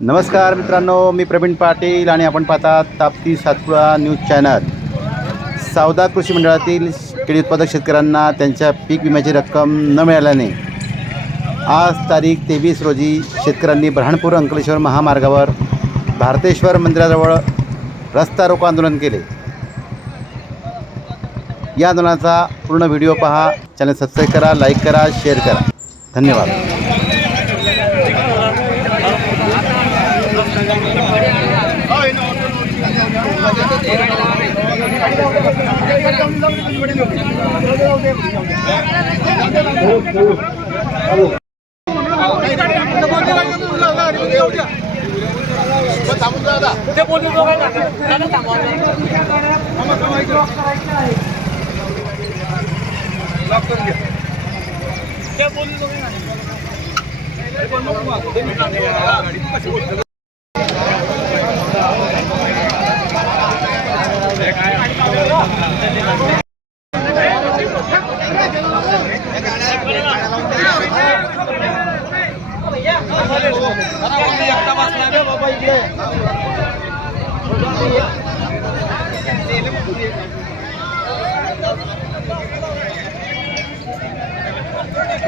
नमस्कार मित्रांनो, मी प्रवीण पाटील आणि आपण पाहतात ताप्ती सातपुडा न्यूज चॅनल। सावदा कृषी मंडळातील केळी उत्पादक शेतकऱ्यांना त्यांच्या पीक विम्याची रक्कम न मिळाल्याने आज तारीख 23 रोजी शेतकऱ्यांनी ब्रह्मपूर अंकलेश्वर महामार्गावर भारतेश्वर मंदिराजवळ रस्ता रोको आंदोलन केले। या आंदोलनाचा पूर्ण व्हिडिओ पहा। चॅनल सबस्क्राइब करा, लाईक करा, शेअर करा। धन्यवाद।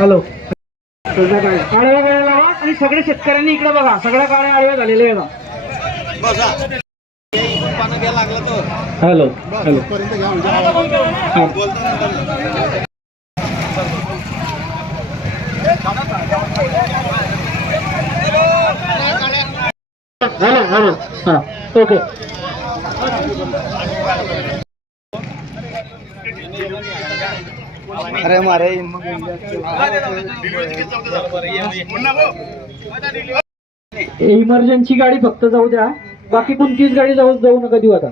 हॅलो, आडव्या गाड्या लावा आणि सगळे शेतकऱ्यांनी इकडे बघा, सगळ्या गाड्या आडव्या झालेल्या आहेत। हॅलो हॅलो हॅलो हॅलो हां ओके। अरे मारे इमर्जन्सी गाडी फक्त जाऊ द्या, बाकी कोणतीच गाडी जाऊ नका देऊ। आता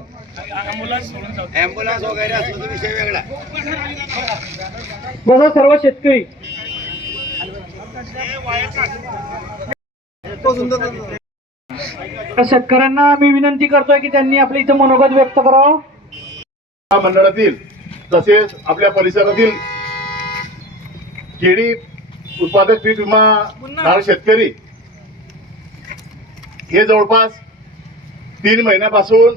ॲम्ब्युलन्स वगैरे असलं तर विषय वेगळा। बघा सर्व शेतकरी शेतकऱ्यांना मी विनंती करतोय की त्यांनी आपल्या इथं मनोगत व्यक्त करावं। मंडळातील तसेच आपल्या परिसरातील केळी उत्पादक पीक विमा धारक शेतकरी हे जवळपास 3 महिन्यापासून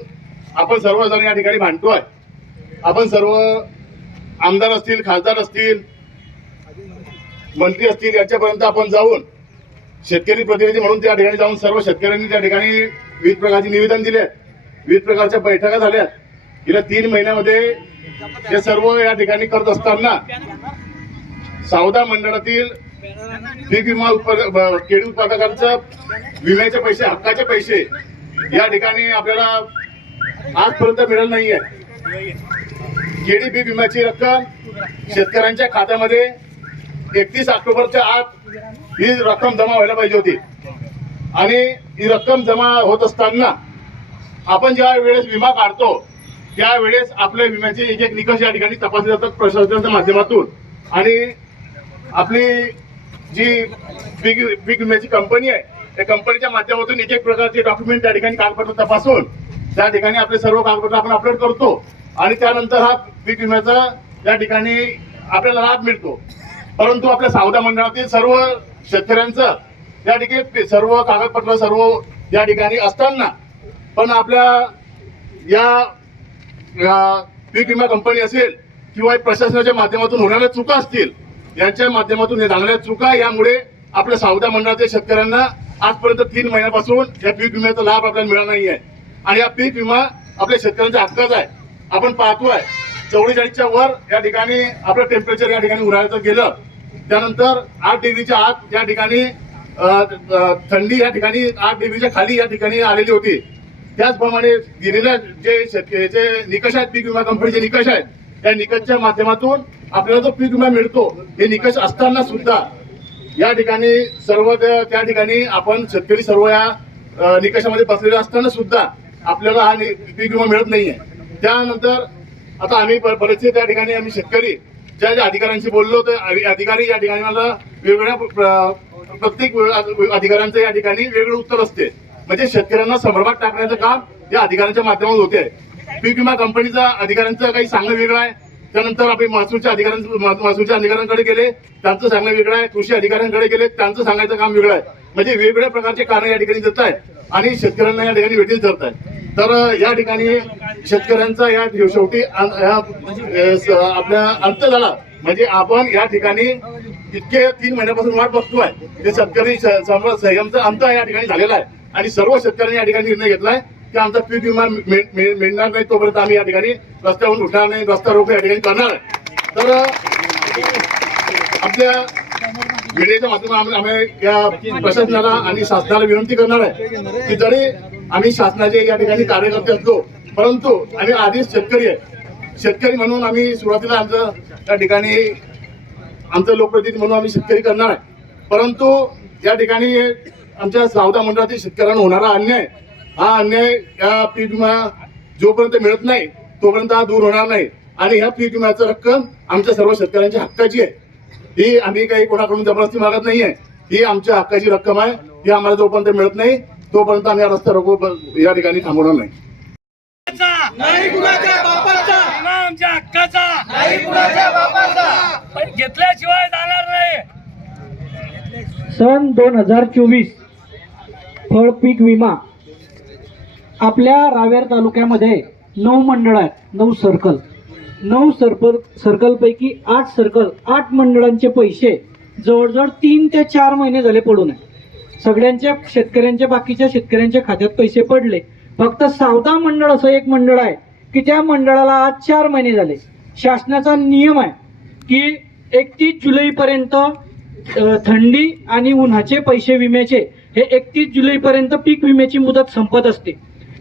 आपण सर्वजण या ठिकाणी भांडतोय। आपण सर्व आमदार असतील, खासदार असतील, मंत्री असतील यांच्यापर्यंत आपण जाऊन शेतकरी प्रतिनिधी म्हणून त्या ठिकाणी जाऊन सर्व शेतकऱ्यांनी त्या ठिकाणी विविध प्रकारचे निवेदन दिले, विविध प्रकारच्या बैठका झाल्या। गेल्या 3 महिन्यामध्ये हे सर्व या ठिकाणी करत असताना सावदा मंडळातील पीक विमा केळी उत्पादकांचा विम्याचे पैसे, हक्काचे पैसे या ठिकाणी आपल्याला आजपर्यंत मिळाले नाहीये। केळी पीक विम्याची रक्कम शेतकऱ्यांच्या खात्यामध्ये 31 ऑक्टोबरच्या आत ही रक्कम जमा व्हायला पाहिजे होती आणि ही रक्कम जमा होत असताना आपण ज्या वेळेस विमा काढतो त्यावेळेस आपल्या विम्याचे एक निकष या ठिकाणी तपासले जातात प्रशासनाच्या माध्यमातून। आणि आपली जी पीक विम्याची कंपनी आहे त्या कंपनीच्या माध्यमातून एक प्रकारचे डॉक्युमेंट त्या ठिकाणी कागदपत्र तपासून त्या ठिकाणी आपले सर्व कागदपत्र आपण अपलोड करतो आणि त्यानंतर हा पीक विम्याचा या ठिकाणी आपल्याला लाभ मिळतो। परंतु आपल्या सावदा मंडळातील सर्व शेतकऱ्यांचं या ठिकाणी सर्व कागदपत्र सर्व या ठिकाणी असताना पण आपल्या या पीक विमा कंपनी असेल किंवा प्रशासनाच्या माध्यमातून होणाऱ्या चुका असतील यांच्या माध्यमातून हे झालेल्या चुका यामुळे आपल्या सावदा मंडळातील शेतकऱ्यांना आजपर्यंत 3 महिन्यापासून या पीक विम्याचा लाभ आपल्याला मिळाला नाहीये। आणि हा पीक विमा आपल्या शेतकऱ्यांच्या हक्काचा आहे। आपण पाहतोय 44च्या वर या ठिकाणी आपलं टेम्परेचर या ठिकाणी उन्हाळ्याचं गेलं, त्यानंतर 8 डिग्रीच्या आत या ठिकाणी थंडी या ठिकाणी 8 डिग्रीच्या खाली या ठिकाणी आलेली होती। त्याचप्रमाणे दिलेल्या जे निकष आहेत, पीक विमा कंपनीचे निकष आहेत, त्या निकषच्या माध्यमातून आपल्याला जो पीक विमा मिळतो हे निकष असताना सुद्धा या ठिकाणी सर्व त्या ठिकाणी आपण शेतकरी सर्व या निकषामध्ये बसलेले असताना सुद्धा आपल्याला हा पीक विमा मिळत नाहीये। त्यानंतर आता आम्ही बरेचसे त्या ठिकाणी आम्ही शेतकरी ज्या अधिकाऱ्यांशी बोललो तर अधिकारी या ठिकाणी मला वेगवेगळ्या प्रत्येक अधिकाऱ्यांचं या ठिकाणी वेगळं उत्तर असते। म्हणजे शेतकऱ्यांना संभ्रमात टाकण्याचं काम या अधिकाऱ्यांच्या माध्यमातून होते। पीक विमा कंपनीचा अधिकाऱ्यांचं काही सांगणं वेगळं आहे, त्यानंतर आपण महसूलच्या अधिकाऱ्यांकडे गेले, त्यांचं सांगणं वेगळं आहे, कृषी अधिकाऱ्यांकडे गेले, त्यांचं सांगायचं काम वेगळं आहे। म्हणजे वेगवेगळ्या प्रकारचे कारण या ठिकाणी देत आहेत आणि शेतकऱ्यांना या ठिकाणी वेटीस धरत आहेत। तर या ठिकाणी शेतकऱ्यांचा या शेवटी आपल्या अंत झाला। म्हणजे आपण या ठिकाणी इतके 3 महिन्यापासून वाट बघतोय, ते शेतकरी संयमचा अंत या ठिकाणी झालेला आहे आणि सर्व शेतकऱ्यांनी या ठिकाणी निर्णय घेतलाय की आमचा पीक विमा मिळणार नाही तोपर्यंत आम्ही या ठिकाणी रस्त्यावरून उठणार नाही, रस्ता रोको या ठिकाणी करणार आहे। तर आपल्या मीडियाच्या माध्यमातून आम्ही या प्रशासनाला आणि शासनाला विनंती करणार आहे की जरी आम्ही शासनाचे या ठिकाणी कार्यकर्ते असलो, परंतु आम्ही आधीच शेतकरी आहे। शेतकरी म्हणून आम्ही सुरुवातीला आमचं त्या ठिकाणी आमचं लोकप्रतिनिधी म्हणून आम्ही शेतकरी करणार आहे। परंतु या ठिकाणी आमच्या सावदा मंडळातील शेतकऱ्यांना होणारा अन्याय, हा अन्याय या पीक विमा जोपर्यंत मिळत नाही तोपर्यंत हा दूर होणार नाही आणि ह्या पीक विम्याची रक्कम आमच्या सर्व शेतकऱ्यांच्या हक्काची आहे। ही आम्ही काही कोणाकडून जबरदस्ती मागत नाहीये, ही आमच्या हक्काची रक्कम आहे। ही आम्हाला जोपर्यंत मिळत नाही तोपर्यंत आम्ही रस्ता रोको या ठिकाणी थांबवणार नाही। नाही कुणाच्या बापाचा, आमच्या हक्काचा नाही कुणाच्या बापाचा, पण घेतल्याशिवाय जाणार नाही। सन 2024 फळ पीक विमा आपल्या रावेर तालुक्यामध्ये 9 मंडळ आहेत, 9 सर्कल, 9 सर्कलपैकी 8 सर्कल, 8 मंडळांचे पैसे जवळजवळ 3 ते 4 महिने झाले पडून आहे। सगळ्यांच्या शेतकऱ्यांच्या, बाकीच्या शेतकऱ्यांच्या खात्यात पैसे पडले। फक्त सावदा मंडळ असं एक मंडळ आहे की त्या मंडळाला आज 4 महिने झाले। शासनाचा नियम आहे की 31 जुलैपर्यंत थंडी आणि उन्हाचे पैसे विम्याचे हे 31 जुलैपर्यंत पीक विम्याची मुदत संपत असते।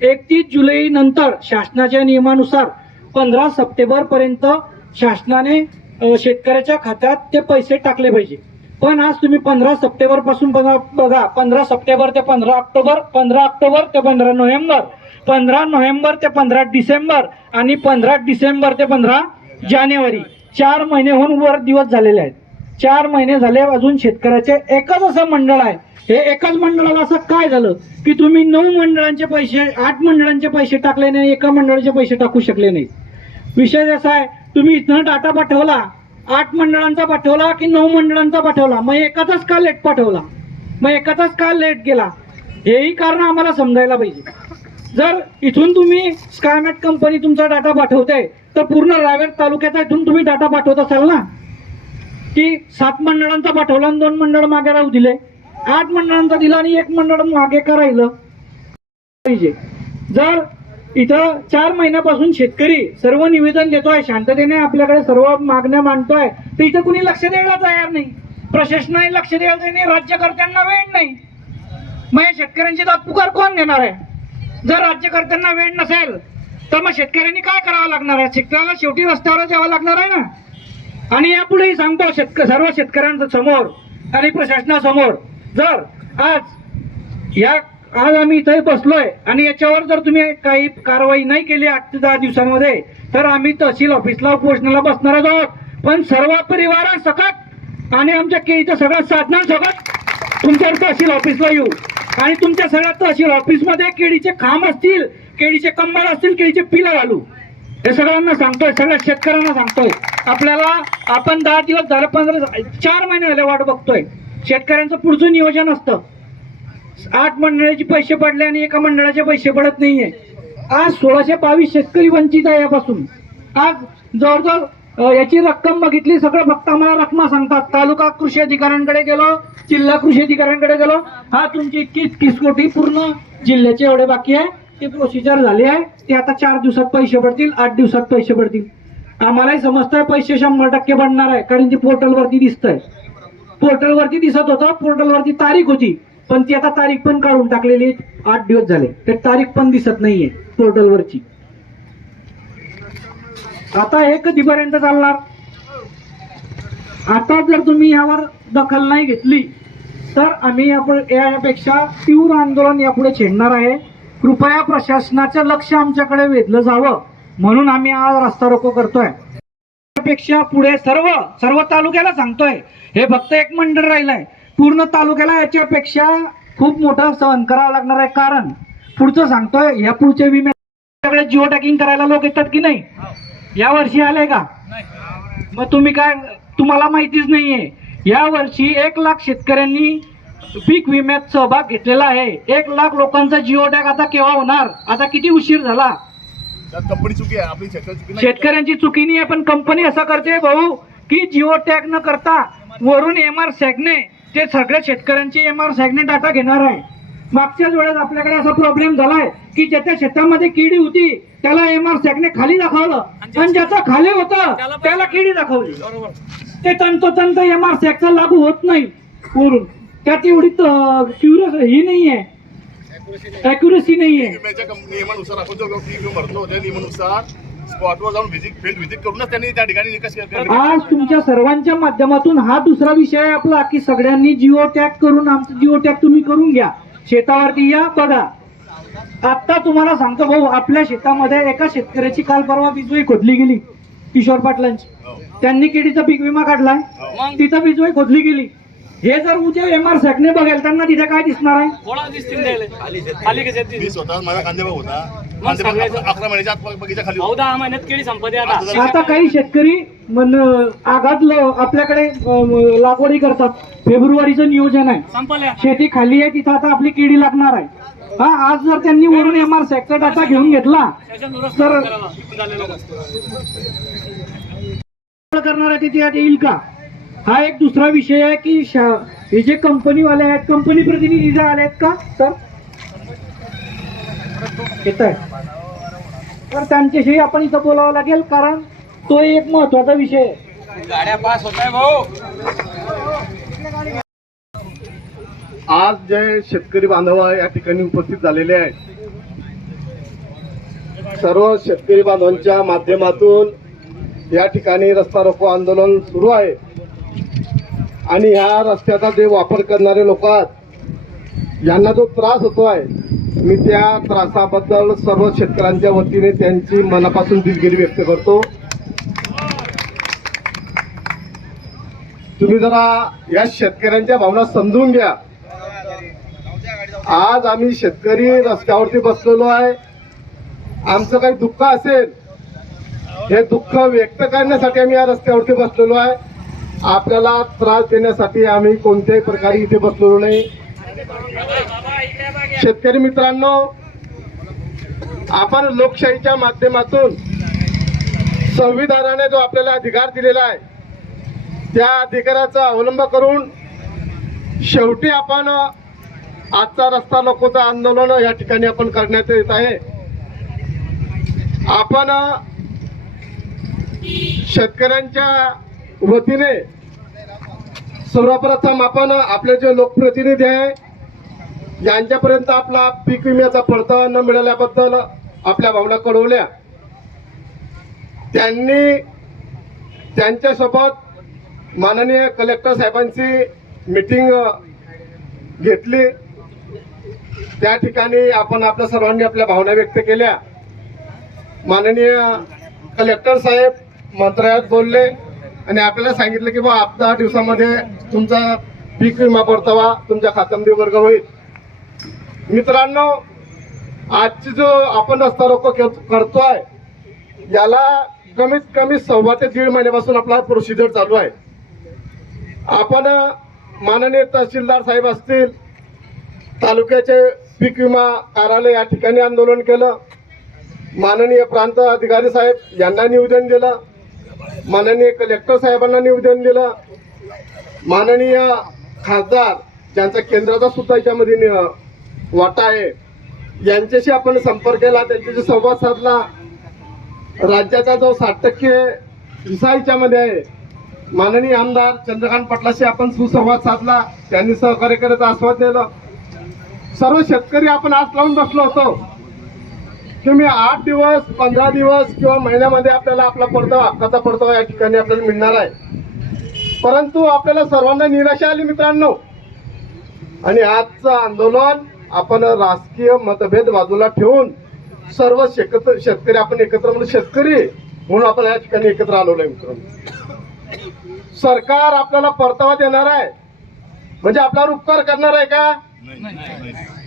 31 जुलै नंतर शासनाच्या नियमानुसार 15 सप्टेंबरपर्यंत शासनाने शेतकऱ्याच्या खात्यात ते पैसे टाकले पाहिजे। पण आज तुम्ही 15 सप्टेंबर पासून बघा, 15 सप्टेंबर ते 15 ऑक्टोबर, 15 ऑक्टोबर ते 15 नोव्हेंबर, 15 नोव्हेंबर ते 15 डिसेंबर आणि 15 डिसेंबर ते 15 जानेवारी, 4 महिन्याहून वर दिवस झालेले आहेत। 4 महिने झाले, अजून शेतकऱ्याचे एकच असं मंडळ आहे। हे एकाच मंडळाला असं काय झालं की तुम्ही 9 मंडळांचे पैसे, 8 मंडळांचे पैसे टाकले नाही, एका मंडळाचे पैसे टाकू शकले नाही। विषय असा आहे, तुम्ही इथनं डाटा पाठवला, 8 मंडळांचा पाठवला की 9 मंडळांचा पाठवला, मग एकाचाच का लेट पाठवला, मग एकाचाच का लेट गेला, हेही कारण आम्हाला समजायला पाहिजे। जर इथून तुम्ही स्कायमॅट कंपनी तुमचा डाटा पाठवते तर पूर्ण रावेर तालुक्याचा इथून तुम्ही डाटा पाठवत असाल ना, की 7 मंडळांचा पाठवला आणि 2 मंडळ मागे राहू दिले, 8 मंडळांचा दिला आणि 1 मंडळ मागे का राहिलं पाहिजे। जर इथं 4 महिन्यापासून शेतकरी सर्व निवेदन देतोय, शांततेने आपल्याकडे सर्व मागण्या मांडतोय, तर इथं कुणी लक्ष द्यायला तयार नाही, प्रशासनाने लक्ष द्यायला नाही, राज्यकर्त्यांना वेळ नाही। मग या शेतकऱ्यांची दातपुकार कोण देणार आहे? जर राज्यकर्त्यांना वेळ नसेल तर मग शेतकऱ्यांनी काय करावं लागणार आहे? शेतकऱ्याला शेवटी रस्त्यावरच यावं लागणार आहे ना। आणि यापुढेही सांगतो सर्व शेतकऱ्यांच्या समोर आणि प्रशासनासमोर, जर आज आम्ही इथे बसलोय आणि याच्यावर जर तुम्ही काही कारवाई नाही केली 8 ते 10 दिवसांमध्ये तर आम्ही तहसील ऑफिसला उपोषणाला बसणारच आहोत। पण सर्व परिवारासकट आणि आमच्या केळीच्या सगळ्या साधनांसकट तुमच्या तहसील ऑफिसला येऊ आणि तुमच्या सगळ्या तहसील ऑफिसमध्ये केळीचे खांब असतील, केळीचे कंबळ असतील, केळीचे पिलं घालू, हे सगळ्यांना सांगतोय, सगळ्या शेतकऱ्यांना सांगतोय। आपल्याला आपण 10 दिवस झाले, 4 महिने झाले वाट बघतोय। शेतकऱ्यांचं पुढचं नियोजन असतं, 8 मंडळाचे पैसे पडले आणि एका मंडळाचे पैसे पडत नाहीये। आज 1622 शेतकरी वंचित आहे यापासून। आज जवळजवळ याची रक्कम बघितली, सगळं फक्त आम्हाला रक्कम सांगतात। तालुका कृषी अधिकाऱ्यांकडे गेलो, जिल्हा कृषी अधिकाऱ्यांकडे गेलो, हा तुमची इतकी कोटी पूर्ण जिल्ह्याचे एवढे बाकी आहे, ते प्रोसिजर झाली आहे, ते आता 4 दिवसात पैसे पडतील, 8 दिवसात पैसे पडतील। आम्हालाही समजतंय पैसे 100% पडणार आहे, कारण ती पोर्टलवरती दिसतंय, पोर्टलवरती दिसत होतं, पोर्टलवरती तारीख होती, पण ती आता तारीख पण काढून टाकलेली, 8 दिवस झाले, ते तारीख पण दिसत नाहीये पोर्टलवरची। आता हे कधीपर्यंत चालणार? आता जर तुम्ही यावर दखल नाही घेतली तर आम्ही यापेक्षा तीव्र आंदोलन यापुढे छेडणार आहे। कृपया प्रशासनाचं लक्ष आमच्याकडे वेधलं जावं म्हणून आम्ही आज रस्ता रोको करतोय। यापेक्षा पुढे सर्व तालुक्याला सांगतोय, हे फक्त एक मंडळ राहिलंय, पूर्ण तालुक्याला याच्यापेक्षा खूप मोठं सहन करावं लागणार आहे। कारण पुढचं सांगतोय, या पुढचे विमे सगळे जिओ टॅगिंग करायला लोक येतात की नाही? या वर्षी आले का? मग तुम्ही काय, तुम्हाला माहितीच नाहीये। या वर्षी 1 लाख शेतकऱ्यांनी पीक विम्यात सहभाग घेतलेला आहे. 1 लाख लोकांचा जिओ टॅग आता केव्हा होणार? आता किती उशीर झाला? त्यात कंपनी चुकी आहे, आपली शेतकरी चुकी नाही. शेतकऱ्यांची चुकी नाही आहे, पण कंपनी असं करते भाऊ की जिओ टॅग न करता वरून MR सॅगने ते सगळ्या शेतकऱ्यांची MR सॅगने डाटा घेणार आहे. मागच्याच वेळेस आपल्याकडे असा प्रॉब्लेम झालाय की ज्याच्या शेतामध्ये किडी होती त्याला MR सॅगने खाली दाखवलं आणि ज्याचं खाली होतं त्याला किडी दाखवली. ते तंतोतंत MR सॅगचा लागू होत नाही वरून. त्यात एवढी ही नाहीये, अॅक्युरेसी नाहीये. विम्याच्या नियमानुसार आपण जो पीक विमा भरतो त्या नियमानुसार स्पॉटवर जाऊन फील्ड व्हिजिट करूनच त्यांनी त्या ठिकाणी निकष केला. आज तुमच्या सर्वांच्या माध्यमातून हा दुसरा विषय आहे आपला की सगळ्यांनी जिओ टॅग करून आमचं जिओ टॅग तुम्ही करून घ्या, शेतावरती या बघा. आता तुम्हाला सांगतो भाऊ, आपल्या शेतामध्ये एका शेतकऱ्याची काल परवा बिजवाई खोदली गेली, किशोर पाटलांची. त्यांनी केडीचा पीक विमा काढलाय, तिथं बिजवाई खोदली गेली. हे जर उद्या MR सॅगने बघेल त्यांना तिथे काय दिसणार आहे? मी स्वतः माझा कांदेबाग होता, कांदेबाग 11 महिन्याच्या आत बगीचा खाली होता. 10 महिन्यात केळी संपत्ती आता. आता काही शेतकरी आघात आपल्याकडे लागवडी करतात. फेब्रुवारीचं नियोजन आहे, संपल्या. शेती खाली आहे, तिथं आता आपली केळी लागणार आहे. हा, आज जर त्यांनी वरून MR सॅगचा डाटा घेऊन घेतला तर करणार आहे तिथे येईल का? हा एक दुसरा विषय आहे की हे जे कंपनीवाले आहेत, कंपनी प्रतिनिधी जे आले आहेत का सर येत आहे, तर त्यांच्याशी आपण इथं बोलावं लागेल, कारण तो एक महत्वाचा विषय आहे. गाड्या पास होत आहे भाऊ. आज जे शेतकरी बांधव या ठिकाणी उपस्थित झालेले आहेत, सर्व शेतकरी बांधवांच्या माध्यमातून या ठिकाणी रस्ता रोको आंदोलन सुरू आहे. आणि ह्या रस्त्याचा जे वापर करणारे लोक आहेत यांना जो त्रास होतो आहे, मी त्या त्रासाबद्दल सर्व शेतकऱ्यांच्या वतीने त्यांची मनापासून दिलगिरी व्यक्त करतो. तुम्ही जरा या शेतकऱ्यांच्या भावना समजून घ्या. आज आम्ही शेतकरी रस्त्यावरती बसलेलो आहे. आमचं काही दुःख असेल, हे दुःख व्यक्त करण्यासाठी आम्ही या रस्त्यावरती बसलेलो आहे. आपल्याला त्रास देण्यासाठी आम्ही कोणत्याही प्रकारे इथे बसलेलो नाही. शेतकरी मित्रांनो, आपण लोकशाहीच्या माध्यमातून संविधानाने जो आपल्याला अधिकार दिलेला आहे त्या अधिकाराचा अवलंब करून शेवटी आपण आजचा रस्ता रोकोचं आंदोलन या ठिकाणी आपण करण्यात येत आहे. आपण शेतकऱ्यांच्या वतीने सर्वप्रथम आपण आपले जे लोकप्रतिनिधी आहे यांच्यापर्यंत आपला पीक विम्याचा पडताळा न मिळाल्याबद्दल आपल्या भावना कळवल्या. त्यांनी त्यांच्यासोबत माननीय कलेक्टर साहेबांची मीटिंग घेतली. त्या ठिकाणी आपण आपल्या सर्वांनी आपल्या भावना व्यक्त केल्या. माननीय कलेक्टर साहेब मंत्रालयात बोलले आणि आपल्याला सांगितलं की बा 10 दिवसामध्ये तुमचा पीक विमा परतावा तुमच्या खात्यामध्ये वर्ग होईल. मित्रांनो, आजची जो आपण रस्ता रोको करतोय याला कमीत कमी 1.25 ते 1.5 महिन्यापासून आपला प्रोसिजर चालू आहे. आपण माननीय तहसीलदार साहेब असतील, तालुक्याचे पीक विमा कार्यालय या ठिकाणी आंदोलन केलं. माननीय प्रांत अधिकारी साहेब यांना निवेदन दिलं. माननीय कलेक्टर साहेबांना निवेदन दिलं. माननीय खासदार ज्यांचा केंद्राचा सुद्धा याच्यामध्ये वाटा आहे यांच्याशी आपण संपर्क केला, त्यांच्याशी संवाद साधला. राज्याचा जो 60% हिस्सा याच्यामध्ये आहे, माननीय आमदार चंद्रकांत पाटलाशी आपण सुसंवाद साधला. त्यांनी सहकार्य करायचं आश्वासन दिलं. सर्व शेतकरी आपण आज लावून बसलो होतो की मी 8 दिवस 15 दिवस किंवा महिन्यामध्ये आपल्याला आपला परतावा, हक्काचा परतावा या ठिकाणी आपल्याला मिळणार आहे. परंतु आपल्याला सर्वांना निराशा आली मित्रांनो. आणि आजचं आंदोलन आपण राजकीय मतभेद बाजूला ठेवून सर्व शेतकरी आपण एकत्र म्हणून शेतकरी म्हणून आपण या ठिकाणी एकत्र आलो आहे मित्रांनो. सरकार आपल्याला परतावा देणार आहे म्हणजे आपल्यावर उपकार करणार आहे का?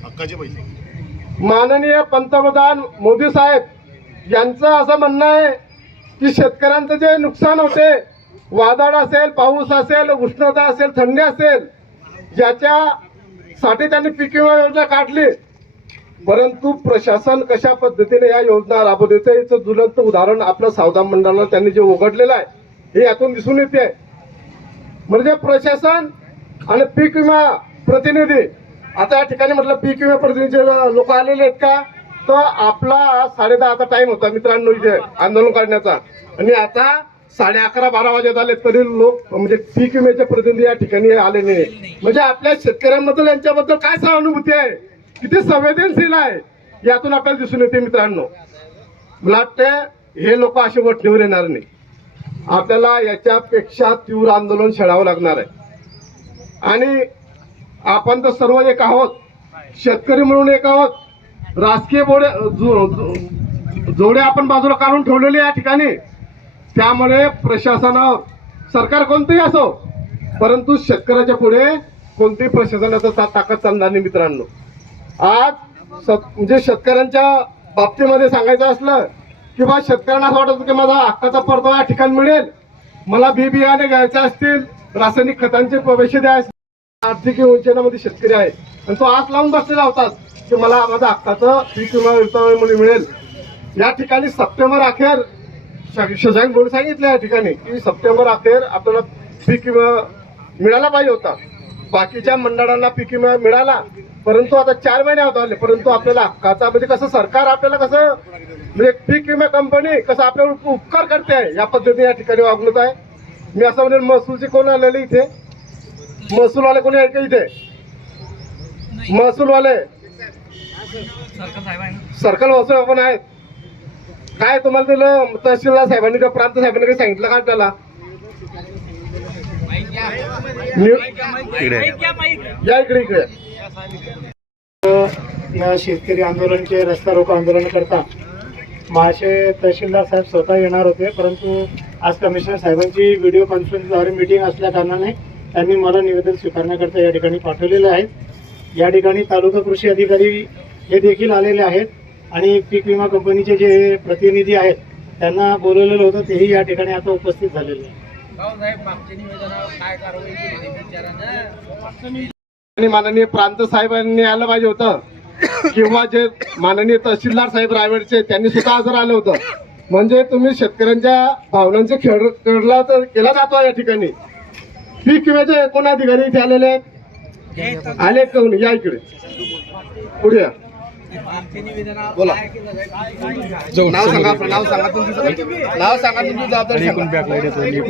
हक्काचे पैसे. माननीय पंतप्रधान मोदी साहेब यांचं असं म्हणणं आहे की शेतकऱ्यांचं जे नुकसान होते, वादळ असेल, पाऊस असेल, उष्णता असेल, थंडी असेल, ज्याच्या साठी त्यांनी पीक विमा योजना काढली, परंतु प्रशासन कशा पद्धतीने या योजना राबवते याचं ज्वलंत उदाहरण आपल्या सावधा मंडळाला त्यांनी जे उघडलेलं आहे हे यातून दिसून येते. म्हणजे प्रशासन आणि पीक विमा प्रतिनिधी, आता या ठिकाणी म्हटलं पीक विमा प्रतिनिधी लोक आलेले आहेत का, तर आपला 10:30 टाइम होता मित्रांनो इथे आंदोलन काढण्याचा, आणि आता 11:30-12 वाजत आले तरी लोक म्हणजे पीक विम्याचे प्रतिनिधी या ठिकाणी आले नाही. म्हणजे आपल्या शेतकऱ्यांबद्दल यांच्याबद्दल काय सहानुभूती आहे, किती संवेदनशील आहे यातून आपल्याला दिसून येते. मित्रांनो मला वाटतं हे लोक असे वठणीवर येणार नाही, आपल्याला याच्यापेक्षा तीव्र आंदोलन छेडावं लागणार आहे. आणि आपण तर सर्व एक आहोत, शेतकरी म्हणून एक आहोत. राजकीय जोडे आपण बाजूला काढून ठेवलेले या ठिकाणी. त्यामुळे प्रशासनावर सरकार कोणतेही असो, परंतु शेतकऱ्याच्या पुढे कोणतेही प्रशासनाचा ताकद चालणार नाही. मित्रांनो आज म्हणजे शेतकऱ्यांच्या बाबतीमध्ये सांगायचं असलं की बा शेतकऱ्यांना असं वाटतं की माझा हक्काचा परतावा या ठिकाणी मिळेल, मला बियाणे घ्यायचे असतील, रासायनिक खतांचे पैसे द्यायचे, आर्थिक वंचनामध्ये शेतकरी आहे आणि तो आस लावून बसलेला होता की मला माझा हक्काचं पीक विमा मिळेल. या ठिकाणी सप्टेंबर अखेर शशांक बोलून सांगितलं या ठिकाणी की सप्टेंबर अखेर आपल्याला पीक विमा मिळाला पाहिजे होता. बाकीच्या मंडळांना पीक विमा मिळाला, परंतु आता 4 महिने होत आले, परंतु आपल्याला हक्काचा म्हणजे कसं सरकार आपल्याला कसं म्हणजे पीक विमा कंपनी कसं आपल्यावर उपकार करते आहे या पद्धतीने या ठिकाणी वागणूक आहे. मी असं म्हणेल महसूलचे कोण आलेले इथे, महसूलवाले कोणी आहे का इथे, महसूलवाले सर्कल महसूल आपण आहेत काय, तुम्हाला दिलं तहसीलदार साहेबांनी का प्रांत साहेबांनी काही सांगितलं का आपल्याला, या इकडे या शेतकरी आंदोलनचे रस्ता रोको आंदोलन करता महाशय तहसीलदार साहेब स्वतः येणार होते, परंतु आज कमिशनर साहेबांची व्हिडिओ कॉन्फरन्सद्वारे मीटिंग असल्या कारणाने त्यांनी मला निवेदन स्वीकारण्याकरता या ठिकाणी पाठवलेले आहेत. या ठिकाणी तालुका कृषी अधिकारी हे देखील आलेले आहेत आणि पीक विमा कंपनीचे जे प्रतिनिधी आहेत त्यांना बोलवलेलं होतं तेही या ठिकाणी आता उपस्थित झालेले आहेत. आणि माननीय प्रांत साहेबांनी आलं पाहिजे होतं किंवा जे माननीय तहसीलदार साहेब रायगडचे त्यांनी सुद्धा हजर आलं होतं. म्हणजे तुम्ही शेतकऱ्यांच्या भावनांचे खेळला तर केला जातो या ठिकाणी. पीक विम्याचे कोण अधिकारी इथे आलेले आहेत, आले कोण, या इकडे पुढे या. बोला, नाव सांगा आपलं, नाव सांगा तुमचं, नाव सांगा तुमची जबाबदारी सांगा.